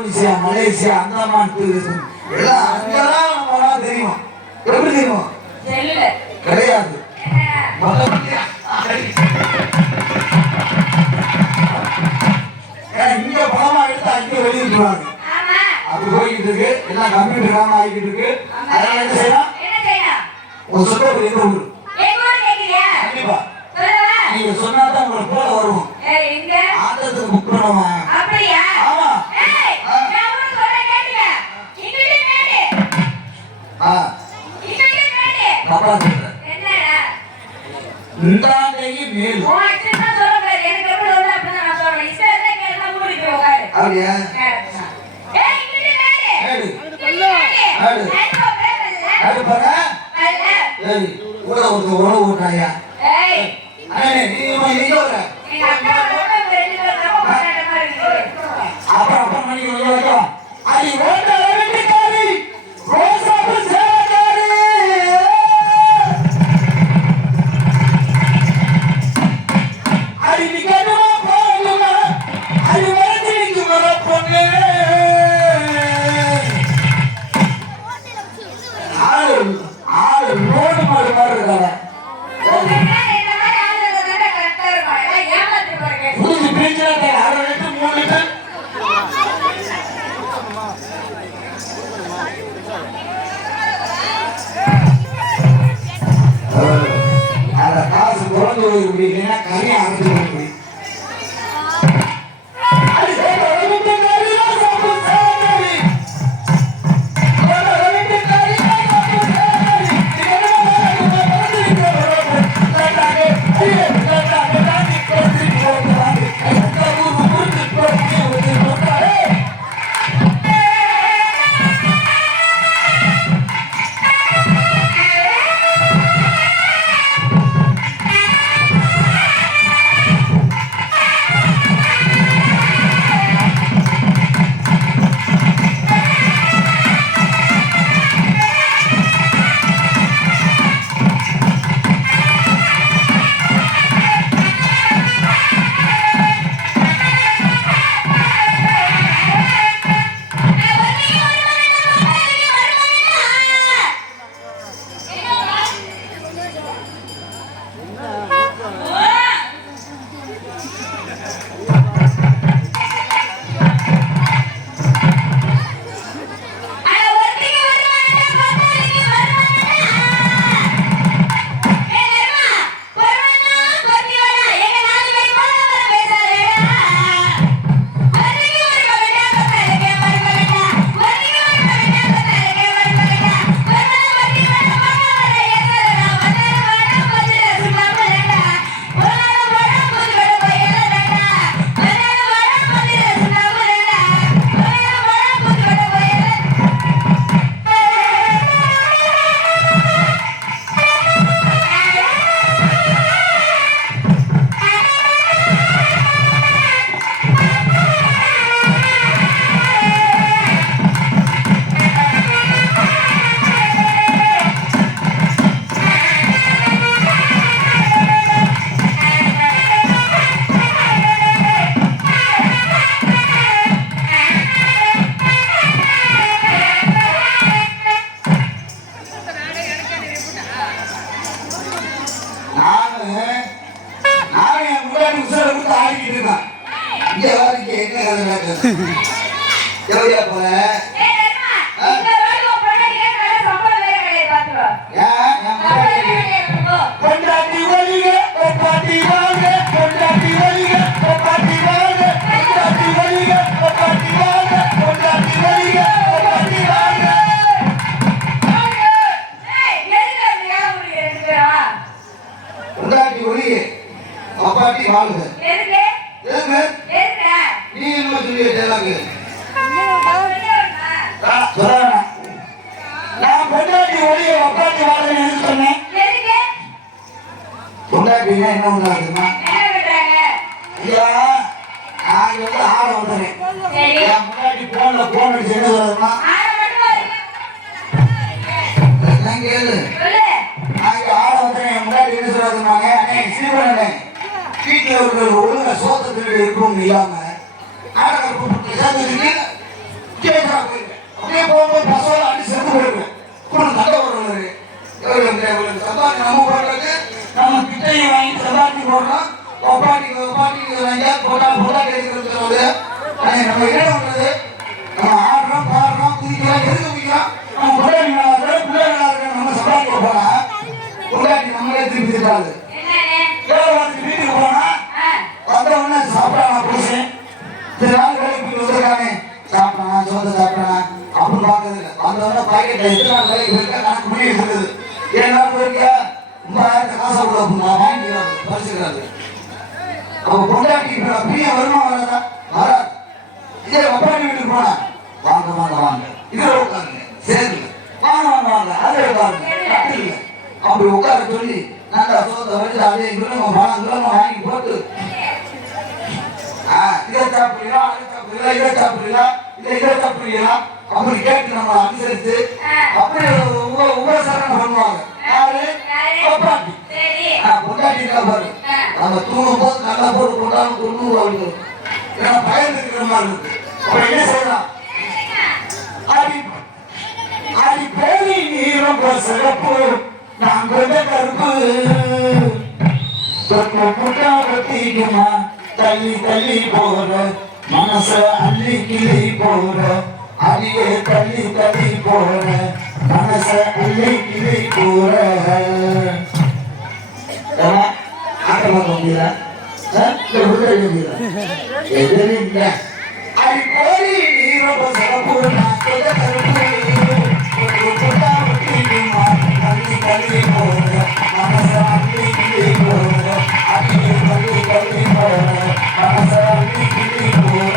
Malaysia Andaman எல்லாம் அங்கதான் போனா தெரியும். எப்படி தெரியும்? கிடையாது. இங்க பணமா எடுத்து அங்கே வெளியிடுவாங்க. அது போய்கிட்டு இருக்கு. எல்லாம் கம்ப்யூட்டர் காம ஆகிட்டு இருக்கு. அதனால என்ன செய்யலாம்? ஒரு சொல்ல எந்த ஊரு? கண்டிப்பா நீங்க சொன்னாதான் உங்களை போல வருவோம். ஆட்டத்துக்கு புக் பண்ணுமா? ஆமா. தப்பா சொல்றேன். மேல் அப்படியா? கூட ஒரு உணவு ஊட்டாயா? அப்புறம் மணிக்கு கரையை அரைச்சு வீட்டில் ஒழுங்க சோதத்தில் இருக்கும் இல்லாம நாடகம் பொருளாக இருக்கிறது. நம்ம என்ன பண்றது? நம்ம ஆடுறோம் பாடுறோம் குதிக்கிறோம் எதுக்கு குதிக்கிறோம்? நம்ம பொருளாடி நம்ம சம்பாதிக்க போனா பொருளாடி நம்மளே திருப்பி திட்டாது. வீட்டுக்கு போனா வந்தவொடனே சாப்பிடாம புருஷன் சில நாள் வேலைக்கு வந்திருக்காங்க சாப்பிட்டானா சோத்தை சாப்பிட்டானா அப்படின்னு பார்க்கறது இல்லை. வந்தவொடனே பாக்கெட்ல எத்தனை நாள் வேலைக்கு போயிருக்கா கணக்கு பண்ணி இருக்குது. 7 நாள் போயிருக்கா 30,000 காசை கூட நான் வாங்கிக்கிறாங்க பரிசுக்கிறாரு. அவ பொண்டாட்டி பிரியம் வருமா வராதா? வராது. இதே அப்பாடி வீட்டுக்கு போனா வாங்க வாங்க வாங்க இதுல உட்காருங்க சேர்ந்து வாங்க வாங்க வாங்க அதே உட்காருங்க அப்படி உட்கார சொல்லி நாங்க சோத்தை வச்சு அதே பணம் வாங்கி போட்டு இதை சாப்பிடுறீங்களா அதை சாப்பிடுறீங்களா இதை சாப்பிடுறீங்களா இதை சாப்பிடுறீங்களா அப்படி கேட்டு நம்ம அனுசரிச்சு அப்படி உபசரணை பண்ணுவாங்க. யாரு? பொண்டாட்டி. பொண்டாட்டி பாரு நம்ம தூங்கும் போது நல்லா போட்டு கொண்டாலும் 90 அப்படின்னு பயந்து இருக்கிற மாதிரி இருக்கு. அப்ப என்ன செய்யலாம்? அடி பேரி நீ ரொம்ப சிறப்பு நான் கொஞ்ச கருப்பு புட்டாவத்திக்குமா தள்ளி தள்ளி போற மனச அள்ளி கிளி போற அடியே தள்ளி தள்ளி போற மனச அள்ளி கிளி போற ஆட்டமா போகிறா எதிரில்ல அடி போரி நீ ரொம்ப சிறப்பு நான் கொஞ்ச கருப்பு புட்டாவத்திக்குமா தள்ளி தள்ளி போற மனச அள்ளி கிளி போற அடியே தள்ளி தள்ளி போற மனச அள்ளி கிளி போற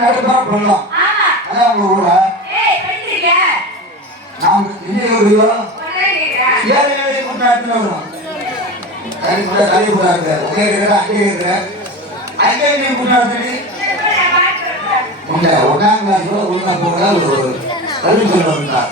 நடுப்புற பண்ணலாம் அதான் உங்க ஊரா நாம் இன்னும் ஊரோ ஏழை ஏழை கூட்டாத்துல வரும் கல்வி கூடாது உங்க இருக்கிற அங்கே இருக்கிற அங்கே நீ கூட்டாது உங்க ஒன்றாம் கிளாஸ் ஒழுங்கா போக ஒரு கல்வி சொல்லுவாங்க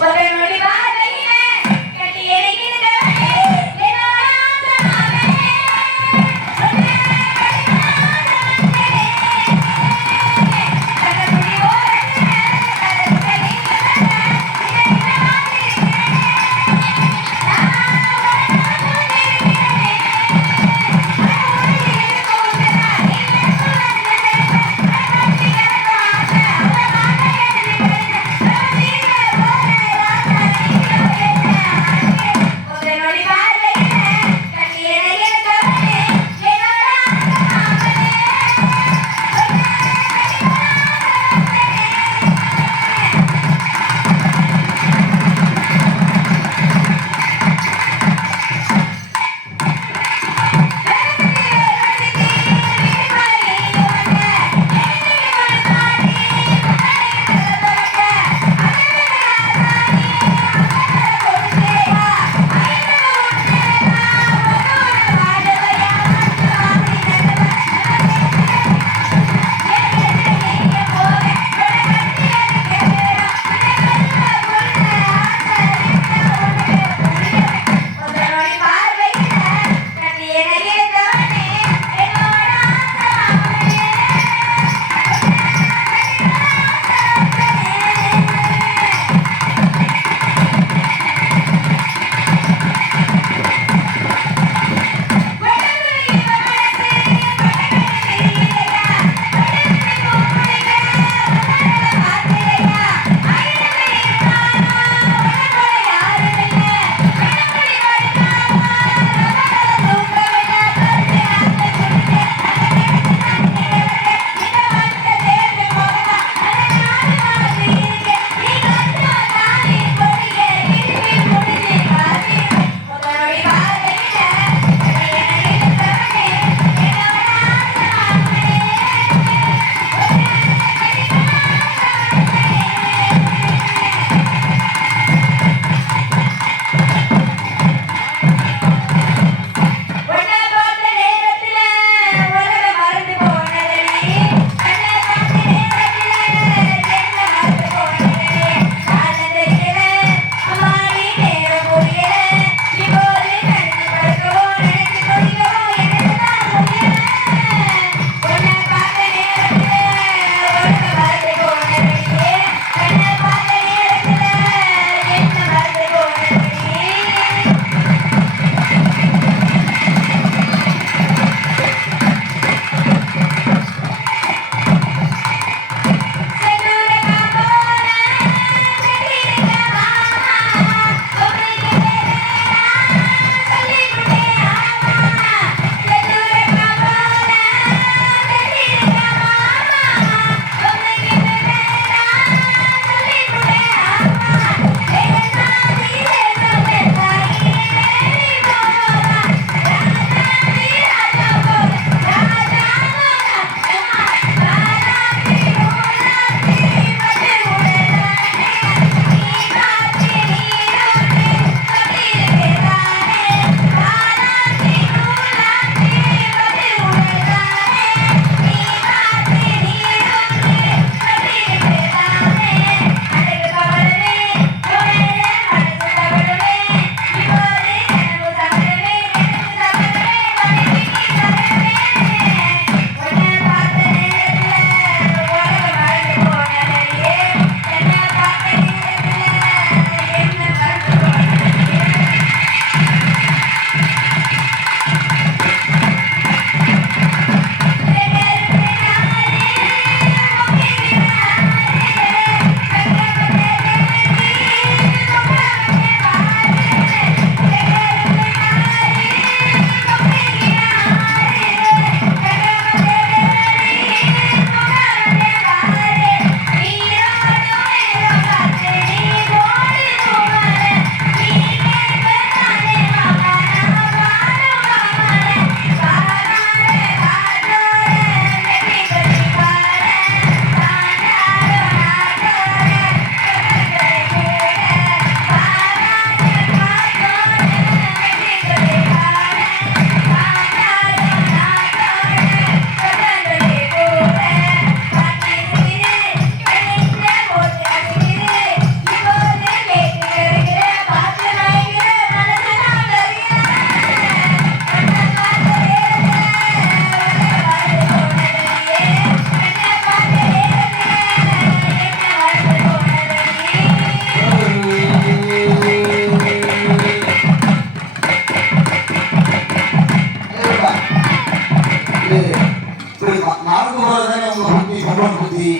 போறதானே உங்க புத்தி பொம்பளை புத்தி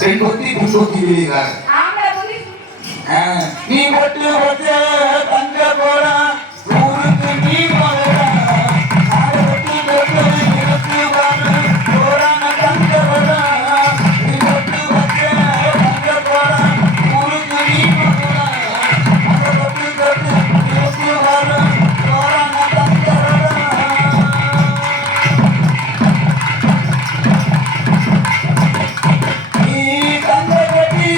பெண் புத்தி பெண் புத்தி வெளியிறாங்க நீ பொட்டு வச்ச தங்க போடா ஊருக்கு நீ போடா நாடு பொட்டு பொட்டு இருக்கு பாரு போறான தங்க போடா நீ பொட்டு வச்ச தங்க போடா ஊருக்கு நீ போடா நாடு பொட்டு பொட்டு இருக்கு பாரு போறான தங்க போடா நீ தங்க கட்டி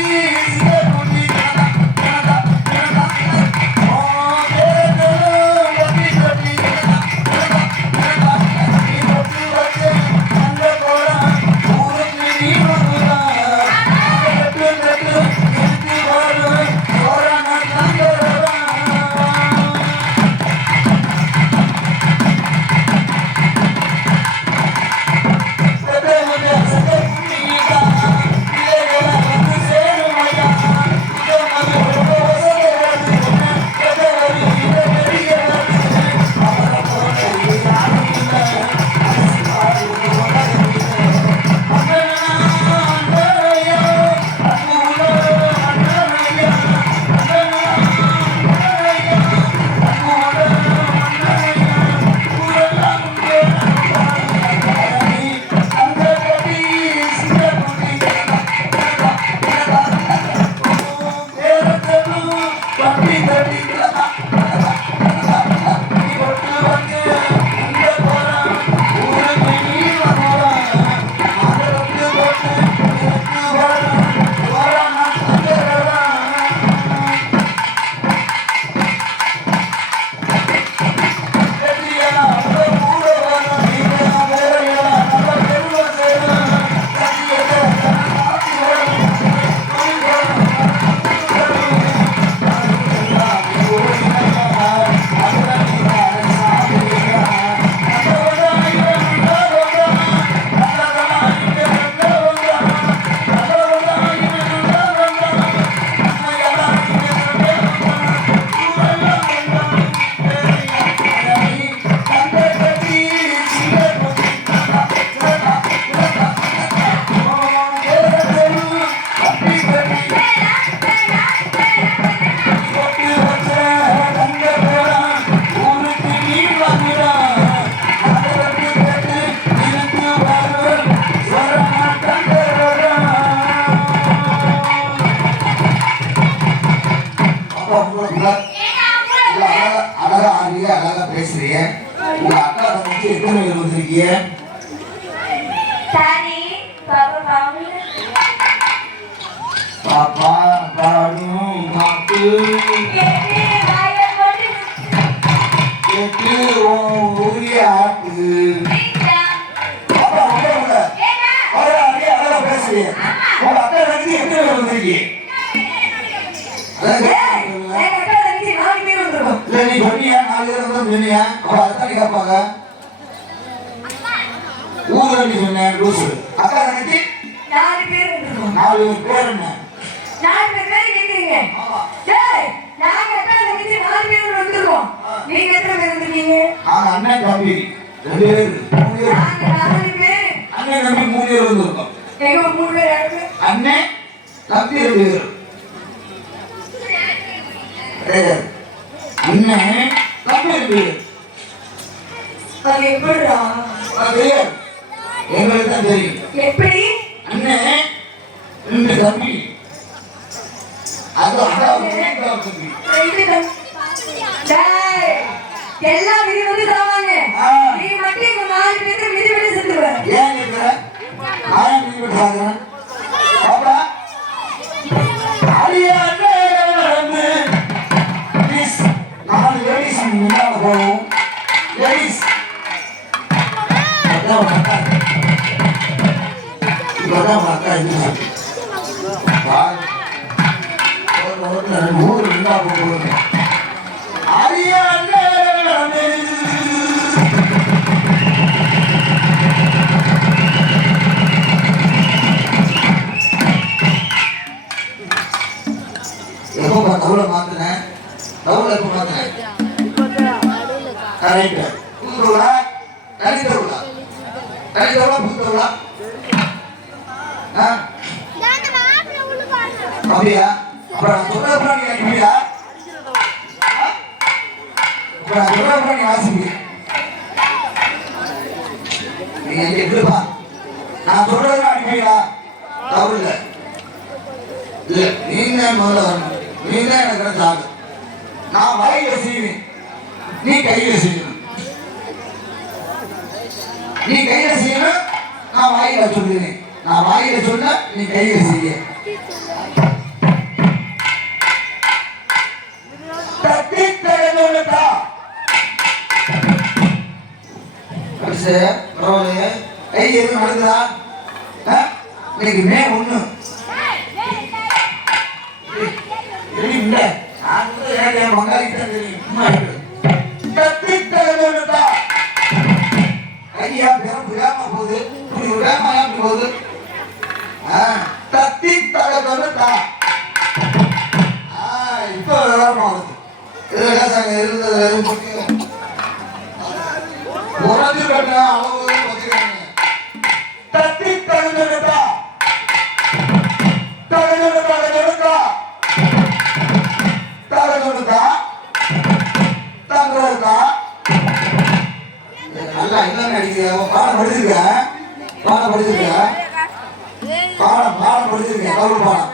அழகா ஆடிய அழகா பேசுறீங்க உங்க அக்கா தங்கச்சி எத்தனை பேர் வந்திருக்கீங்க பாப்பா பாடும் பாட்டு கேட்டு உரிய ஆட்டு பாப்பா அழகா பேசுறீங்க உங்க அக்கா தங்கச்சி எத்தனை பேர் வந்திருக்கீங்க நீ சொன்னியா 4 பேர் வந்து சொன்னியா அதான் கேட்பாங்க ஊர்ல நீ சொன்ன லூசு அக்கா தங்கச்சி 4 பேர் பேர் என்ன 4 பேர் கேக்குறீங்க நாங்க அக்கா தங்கச்சி 4 பேர் வந்திருக்கோம் நீங்க எத்தனை பேர் வந்திருக்கீங்க நாங்க அண்ணன் தம்பி 2 பேர் 3 பேர் நாங்க 4 பேர் அண்ணன் தம்பி 3 பேர் வந்திருக்கோம் எங்க 3 பேர் யாரு அண்ணன் தம்பி 2 பேர் அண்ணன் தம்பி 2 பேர் அது எப்படிடா எங்களுக்கு தான் தெரியும் எப்படி அண்ணன் 2 தம்பி அது அதாவது தம்பி எல்லாம் விதி வந்து தருவாங்க நீ மட்டும் இங்க 4 பேருக்கு விதி விட்டு செத்துருவ ஏன் கேக்குற நான் விதி விட்டு சாகுறேன் பாப்பா அடியே அண்ணே வந்து ப்ளீஸ் 4 லேடிஸ் முன்னால போவோம் லேடிஸ் அதான் அக்கா இது ஊர் இருந்தா போகுது அடியே அண்ணே எப்போ தவளை மாத்தினேன் தவளை எப்போ மாத்தினேன் கரெக்ட் தனி தவளை பழையவளா புத்தவளா? அப்படியா? அப்புறம் நான் சொல்றதுக்கு நீ அடிப்பீங்களா? இப்ப நான் சொல்றதுக்கு நீ வாசிப்பீங்க. நீங்க எங்க எப்படிப்பா? நான் சொல்றதுக்கு அடிப்பீங்களா? தவறு இல்லை. இல்ல நீங்க முதல்ல வரணும். நீங்க தான் எனக்கு கிடைச்ச ஆளு. நான் வாயில செய்வேன், நீ கையில செய்யணும். நீ கையில செய்யணும், நான் வாயில சொல்லுவேன். நான் வாயில சொன்ன நீ கையில செய்ய. தட்டி தகவலுக்கா பரவாயில்லையே. கை எதுவும் நடக்குதா? இன்னைக்கு மே 1. கையா பிறப்பு வேகமா போகுது, வேகமா போகுது. தத்தி தகவலுக்கா இப்ப வேகமா வருது. உறந்து கட்ட அளவு தத்தி தகவலுக்கா தகவலுக்கா நல்லா என்ன அடிக்கிற பாடம் படிச்சிருக்கேன். பாடம் படிச்சிருக்கேன். தமிழ் பாடம்.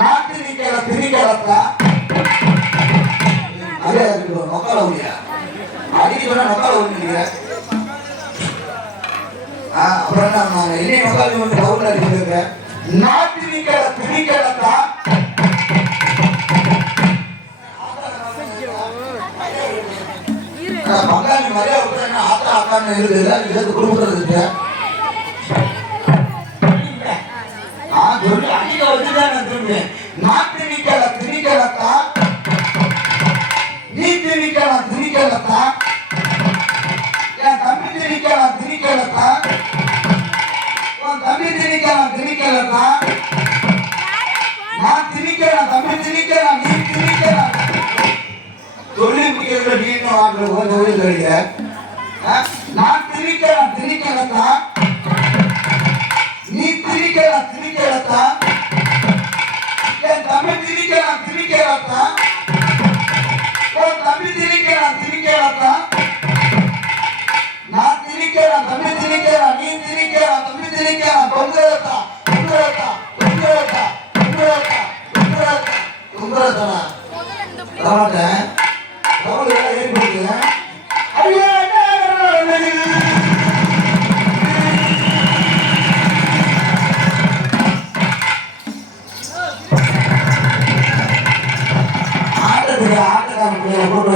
நாட்டு நிக்கல திணிக்கலத்தா அதே இருக்கணும். நொக்கால முடியா அடிக்க சொன்னா நொக்கால ஒண்ணு. அப்புறம் என்ன நான் என்ன நொக்கால வந்து பவுல் அடிச்சிருக்கேன். நாட்டு நிக்கல திணிக்கலத்தா பங்காளி மாதிரியா ஆத்தா ஆக்கான்னு இருக்குது. குடும்பத்தில் இருக்கு. நான் சொல்லி அடிக்க வச்சுதான் நான் திரும்பேன். நாட்டு நிக்கல திணிக்கலத்தா நீ திணிக்கலாம் திணிக்கலத்தா என் தம்பி திணிக்கலாம் திணிக்கலத்தா உன் தம்பி திணிக்கலாம் திணிக்கலத்தா நான் திணிக்கலாம் தம்பி திணிக்கலாம் நீ திணிக்கலாம் சொல்லி முடிக்கிற நீ இன்னும் ஆடுற ஒரு கிடைக்கிற. நான் திணிக்கலத்தா நீ திணிக்கலத்தா என் தம்பி திணிக்கலத்தா உன் தம்பி திணிக்கலத்தா நான் தம்பி நீ தம்பி தொங்குறதா தரமாட்டேன். ஆட்டத்துக்கு ஆட்டக்காரன் போட்டு